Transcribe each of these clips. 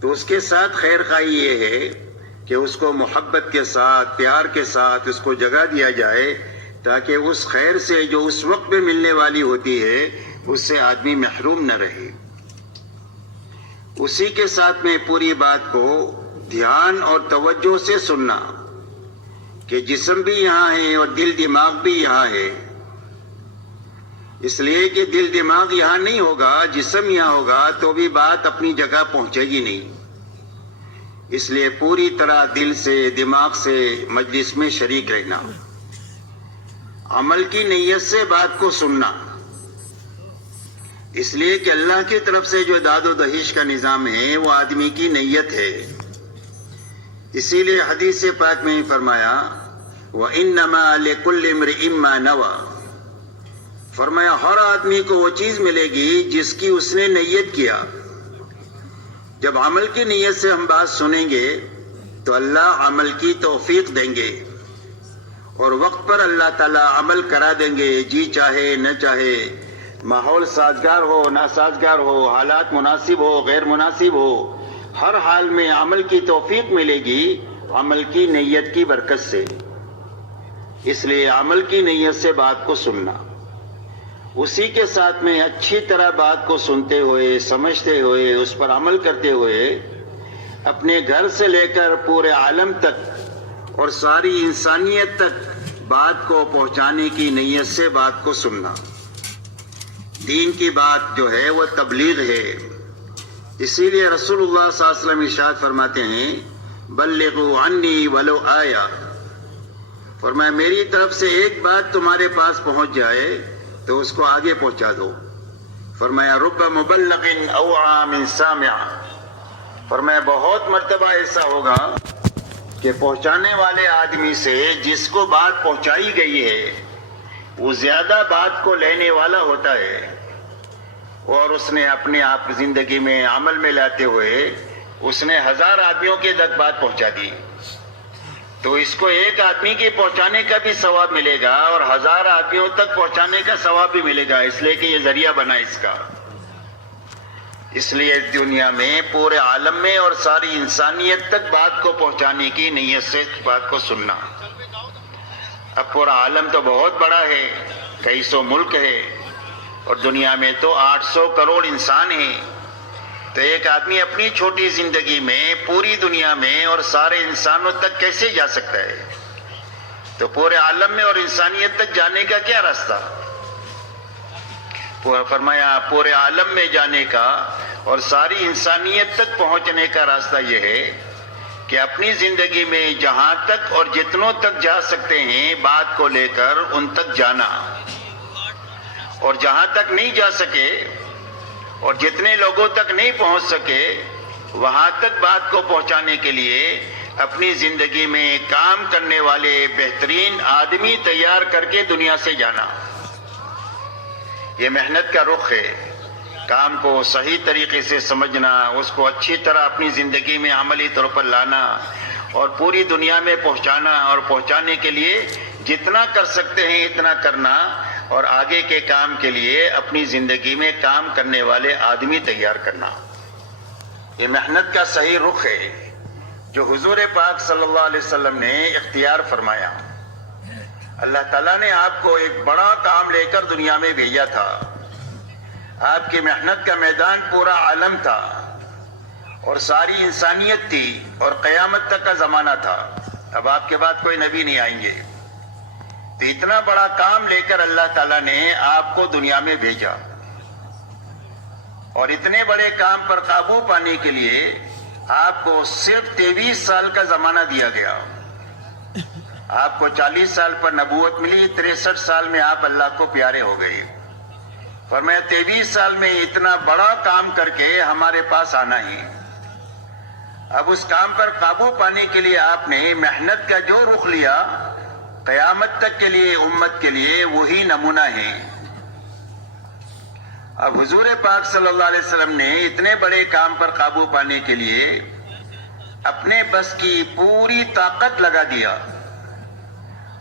تو اس کے ساتھ خیر خواہی یہ ہے کہ اس کو محبت کے ساتھ، پیار کے ساتھ اس کو جگہ دیا جائے، تاکہ اس خیر سے جو اس وقت میں ملنے والی ہوتی ہے اس سے آدمی محروم نہ رہے۔ اسی کے ساتھ میں پوری بات کو دھیان اور توجہ سے سننا کہ جسم بھی یہاں ہے اور دل دماغ بھی یہاں ہے، اس لیے کہ دل دماغ یہاں نہیں ہوگا، جسم یہاں ہوگا تو بھی بات اپنی جگہ پہنچے گی نہیں۔ اس لیے پوری طرح دل سے، دماغ سے مجلس میں شریک رہنا، عمل کی نیت سے بات کو سننا، اس لیے کہ اللہ کی طرف سے جو داد و دہیش کا نظام ہے وہ آدمی کی نیت ہے۔ اسی لیے حدیث پاک میں فرمایا وَإِنَّمَا لِكُلِّ امْرِئٍ مَّا نَوَىٰ، فرمایا ہر آدمی کو وہ چیز ملے گی جس کی اس نے نیت کیا۔ جب عمل کی نیت سے ہم بات سنیں گے تو اللہ عمل کی توفیق دیں گے، اور وقت پر اللہ تعالیٰ عمل کرا دیں گے، جی چاہے نہ چاہے، ماحول سازگار ہو ناسازگار ہو، حالات مناسب ہو غیر مناسب ہو، ہر حال میں عمل کی توفیق ملے گی عمل کی نیت کی برکت سے۔ اس لیے عمل کی نیت سے بات کو سننا، اسی کے ساتھ میں اچھی طرح بات کو سنتے ہوئے، سمجھتے ہوئے، اس پر عمل کرتے ہوئے اپنے گھر سے لے کر پورے عالم تک اور ساری انسانیت تک بات کو پہنچانے کی نیت سے بات کو سننا۔ دین کی بات جو ہے وہ تبلیغ ہے، اسی لیے رسول اللہ صلی اللہ علیہ وسلم ارشاد فرماتے ہیں بلغوا عنی ولو آیا، فرمایا میری طرف سے ایک بات تمہارے پاس پہنچ جائے تو اس کو آگے پہنچا دو۔ فرمایا رب مبلغ اوعى من سامع، فرمایا بہت مرتبہ ایسا ہوگا کہ پہنچانے والے آدمی سے جس کو بات پہنچائی گئی ہے وہ زیادہ بات کو لینے والا ہوتا ہے، اور اس نے اپنے آپ زندگی میں عمل میں لاتے ہوئے اس نے 1000 آدمیوں کے تک بات پہنچا دی، تو اس کو ایک آدمی کے پہنچانے کا بھی ثواب ملے گا اور 1000 آدمیوں تک پہنچانے کا ثواب بھی ملے گا، اس لیے کہ یہ ذریعہ بنا اس کا۔ اس لیے دنیا میں پورے عالم میں اور ساری انسانیت تک بات کو پہنچانے کی نیت سے بات کو سننا۔ اب پورا عالم تو بہت بڑا ہے، کئی سو ملک ہے، اور دنیا میں تو 800 کروڑ انسان ہیں، تو ایک آدمی اپنی چھوٹی زندگی میں پوری دنیا میں اور سارے انسانوں تک کیسے جا سکتا ہے؟ تو پورے عالم میں اور انسانیت تک جانے کا کیا راستہ؟ فرمایا پورے عالم میں جانے کا اور ساری انسانیت تک پہنچنے کا راستہ یہ ہے کہ اپنی زندگی میں جہاں تک اور جتنوں تک جا سکتے ہیں بات کو لے کر ان تک جانا، اور جہاں تک نہیں جا سکے اور جتنے لوگوں تک نہیں پہنچ سکے وہاں تک بات کو پہنچانے کے لیے اپنی زندگی میں کام کرنے والے بہترین آدمی تیار کر کے دنیا سے جانا۔ یہ محنت کا رخ ہے، کام کو صحیح طریقے سے سمجھنا، اس کو اچھی طرح اپنی زندگی میں عملی طور پر لانا اور پوری دنیا میں پہنچانا، اور پہنچانے کے لیے جتنا کر سکتے ہیں اتنا کرنا، اور آگے کے کام کے لیے اپنی زندگی میں کام کرنے والے آدمی تیار کرنا۔ یہ محنت کا صحیح رخ ہے جو حضور پاک صلی اللہ علیہ وسلم نے اختیار فرمایا۔ اللہ تعالیٰ نے آپ کو ایک بڑا کام لے کر دنیا میں بھیجا تھا، آپ کی محنت کا میدان پورا عالم تھا اور ساری انسانیت تھی اور قیامت تک کا زمانہ تھا، اب آپ کے بعد کوئی نبی نہیں آئیں گے، تو اتنا بڑا کام لے کر اللہ تعالیٰ نے آپ کو دنیا میں بھیجا، اور اتنے بڑے کام پر قابو پانے کے لیے آپ کو صرف 23 سال کا زمانہ دیا گیا۔ آپ کو 40 سال پر نبوت ملی، 63 سال میں آپ اللہ کو پیارے ہو گئے۔ فرمایا 23 سال میں اتنا بڑا کام کر کے ہمارے پاس آنا ہی، اب اس کام پر قابو پانے کے لیے آپ نے محنت کا جو رخ لیا قیامت تک کے لیے امت کے لیے وہی نمونہ ہے۔ اب حضور پاک صلی اللہ علیہ وسلم نے اتنے بڑے کام پر قابو پانے کے لیے اپنے بس کی پوری طاقت لگا دیا،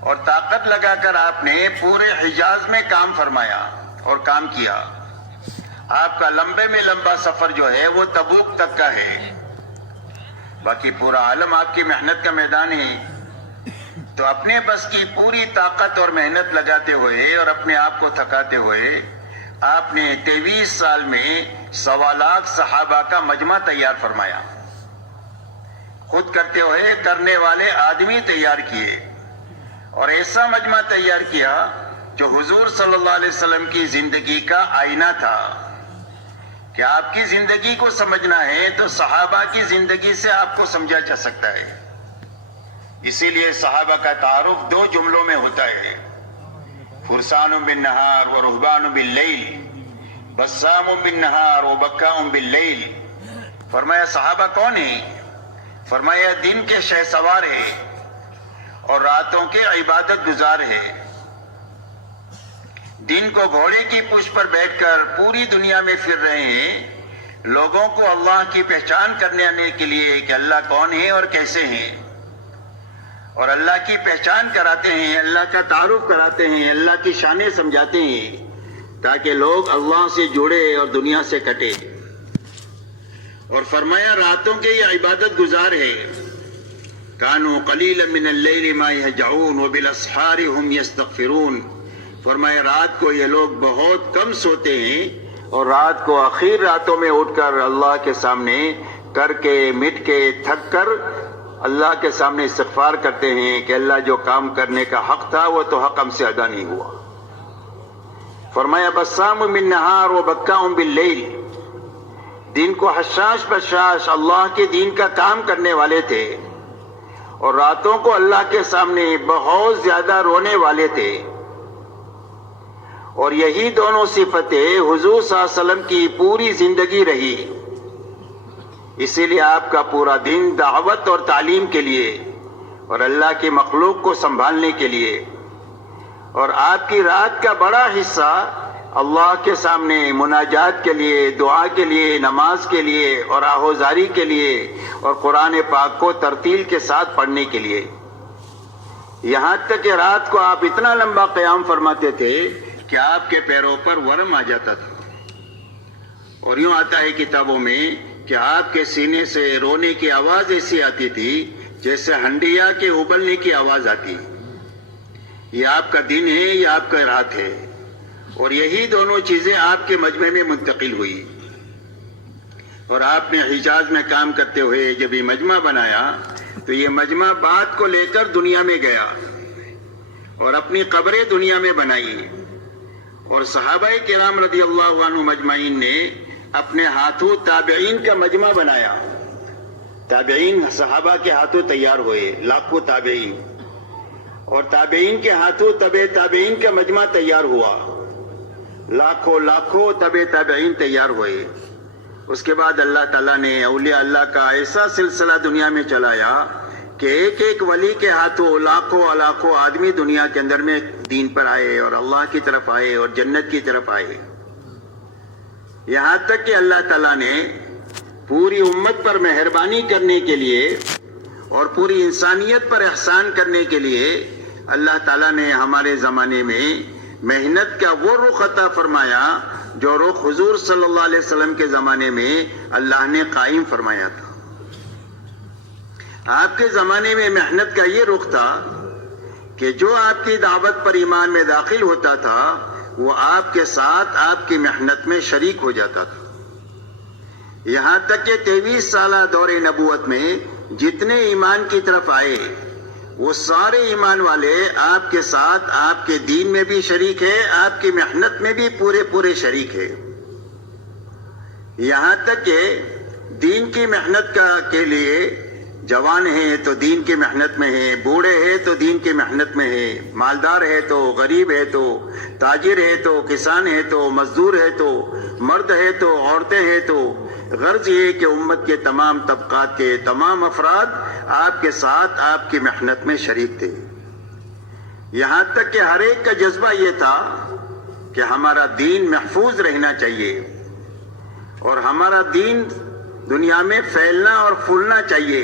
اور طاقت لگا کر آپ نے پورے حجاز میں کام فرمایا اور کام کیا۔ آپ کا لمبے میں لمبا سفر جو ہے وہ تبوک تک کا ہے، باقی پورا عالم آپ کی محنت کا میدان ہے۔ تو اپنے بس کی پوری طاقت اور محنت لگاتے ہوئے اور اپنے آپ کو تھکاتے ہوئے آپ نے 23 سال میں 1.25 لاکھ صحابہ کا مجمع تیار فرمایا، خود کرتے ہوئے کرنے والے آدمی تیار کیے، اور ایسا مجمع تیار کیا جو حضور صلی اللہ علیہ وسلم کی زندگی کا آئینہ تھا کہ آپ کی زندگی کو سمجھنا ہے تو صحابہ کی زندگی سے آپ کو سمجھا جا سکتا ہے۔ اسی لیے صحابہ کا تعارف 2 جملوں میں ہوتا ہے، فرسان بالنہار و رہبان باللیل، بسام بالنہار و بکاء باللیل۔ فرمایا صحابہ کون ہیں؟ فرمایا دن کے شہ سوار ہیں اور راتوں کے عبادت گزار ہیں۔ دن کو گھوڑے کی پشت پر بیٹھ کر پوری دنیا میں پھر رہے ہیں، لوگوں کو اللہ کی پہچان کرنے کے لیے کہ اللہ کون ہے اور کیسے ہیں، اور اللہ کی پہچان کراتے ہیں، اللہ کا تعارف کراتے ہیں، اللہ کی شانیں سمجھاتے ہیں تاکہ لوگ اللہ سے جڑے اور دنیا سے کٹے۔ اور فرمایا راتوں کے یہ عبادت گزار ہے، کانوا قلیلا من اللیل ما یہجعون وبالاسحار هم یستغفرون۔ فرمایا رات کو یہ لوگ بہت کم سوتے ہیں اور رات کو آخر راتوں میں اٹھ کر اللہ کے سامنے کر کے مٹ کے تھک کر اللہ کے سامنے استغفار کرتے ہیں کہ اللہ جو کام کرنے کا حق تھا وہ تو حق ہم سے ادا نہیں ہوا۔ فرمایا بسام من نہار و بکاء باللیل، دن کو حشاش بشاش اللہ کے دین کا کام کرنے والے تھے اور راتوں کو اللہ کے سامنے بہت زیادہ رونے والے تھے، اور یہی دونوں صفتیں حضور صلی اللہ علیہ وسلم کی پوری زندگی رہی۔ اسی لیے آپ کا پورا دن دعوت اور تعلیم کے لیے اور اللہ کی مخلوق کو سنبھالنے کے لیے، اور آپ کی رات کا بڑا حصہ اللہ کے سامنے مناجات کے لیے، دعا کے لیے، نماز کے لیے اور آہوزاری کے لیے اور قرآن پاک کو ترتیل کے ساتھ پڑھنے کے لیے۔ یہاں تک کہ رات کو آپ اتنا لمبا قیام فرماتے تھے کہ آپ کے پیروں پر ورم آ جاتا تھا، اور یوں آتا ہے کتابوں میں کہ آپ کے سینے سے رونے کی آواز ایسی آتی تھی جیسے ہنڈیا کے ابلنے کی آواز آتی۔ یہ آپ کا دن ہے، یہ آپ کا رات ہے، اور یہی دونوں چیزیں آپ کے مجمع میں منتقل ہوئی، اور آپ نے حجاز میں کام کرتے ہوئے جب یہ مجمع بنایا تو یہ مجمع بات کو لے کر دنیا میں گیا اور اپنی قبریں دنیا میں بنائی، اور صحابہ کرام رضی اللہ عنہ مجمعین نے اپنے ہاتھوں تابعین کا مجمع بنایا۔ تابعین صحابہ کے ہاتھوں تیار ہوئے، لاکھوں تابعین، اور تابعین کے ہاتھوں تبع تابعین کا مجمع تیار ہوا، لاکھوں تبع تابعین تیار ہوئے۔ اس کے بعد اللہ تعالیٰ نے اولیاء اللہ کا ایسا سلسلہ دنیا میں چلایا کہ ایک ایک ولی کے ہاتھوں لاکھوں آدمی دنیا کے اندر میں دین پر آئے اور اللہ کی طرف آئے اور جنت کی طرف آئے، یہاں تک کہ اللہ تعالیٰ نے پوری امت پر مہربانی کرنے کے لیے اور پوری انسانیت پر احسان کرنے کے لیے اللہ تعالیٰ نے ہمارے زمانے میں محنت کا وہ رخ عطا فرمایا جو رخ حضور صلی اللہ علیہ وسلم کے زمانے میں اللہ نے قائم فرمایا تھا۔ آپ کے زمانے میں محنت کا یہ رخ تھا کہ جو آپ کی دعوت پر ایمان میں داخل ہوتا تھا وہ آپ کے ساتھ آپ کی محنت میں شریک ہو جاتا تھا، یہاں تک کہ 23 سالہ دور نبوت میں جتنے ایمان کی طرف آئے وہ سارے ایمان والے آپ کے ساتھ آپ کے دین میں بھی شریک ہے، آپ کی محنت میں بھی پورے شریک ہے، یہاں تک کہ دین کی محنت کے لیے جوان ہیں تو دین کی محنت میں ہے، بوڑھے ہیں تو دین کی محنت میں ہے، مالدار ہے تو غریب ہے تو تاجر ہے تو کسان ہے تو مزدور ہے تو مرد ہے تو عورتیں ہیں تو غرض یہ کہ امت کے تمام طبقات کے تمام افراد آپ کے ساتھ آپ کی محنت میں شریک تھے، یہاں تک کہ ہر ایک کا جذبہ یہ تھا کہ ہمارا دین محفوظ رہنا چاہیے اور ہمارا دین دنیا میں پھیلنا اور پھولنا چاہیے،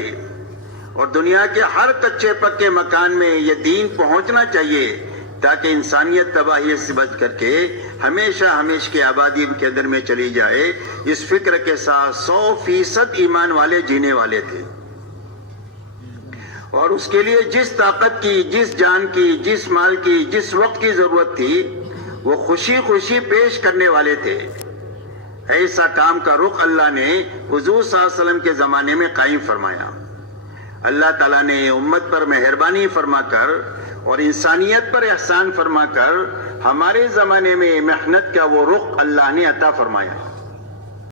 اور دنیا کے ہر کچے پکے مکان میں یہ دین پہنچنا چاہیے تاکہ انسانیت تباہی سے بچ کر کے ہمیشہ ہمیشہ کی آبادی کے اندر میں چلی جائے، اس فکر کے ساتھ 100% ایمان والے جینے والے تھے، اور اس کے لیے جس طاقت کی، جس جان کی، جس مال کی، جس وقت کی ضرورت تھی وہ خوشی خوشی پیش کرنے والے تھے۔ ایسا کام کا رخ اللہ نے حضور صلی اللہ علیہ وسلم کے زمانے میں قائم فرمایا۔ اللہ تعالیٰ نے امت پر مہربانی فرما کر اور انسانیت پر احسان فرما کر ہمارے زمانے میں محنت کا وہ رخ اللہ نے عطا فرمایا۔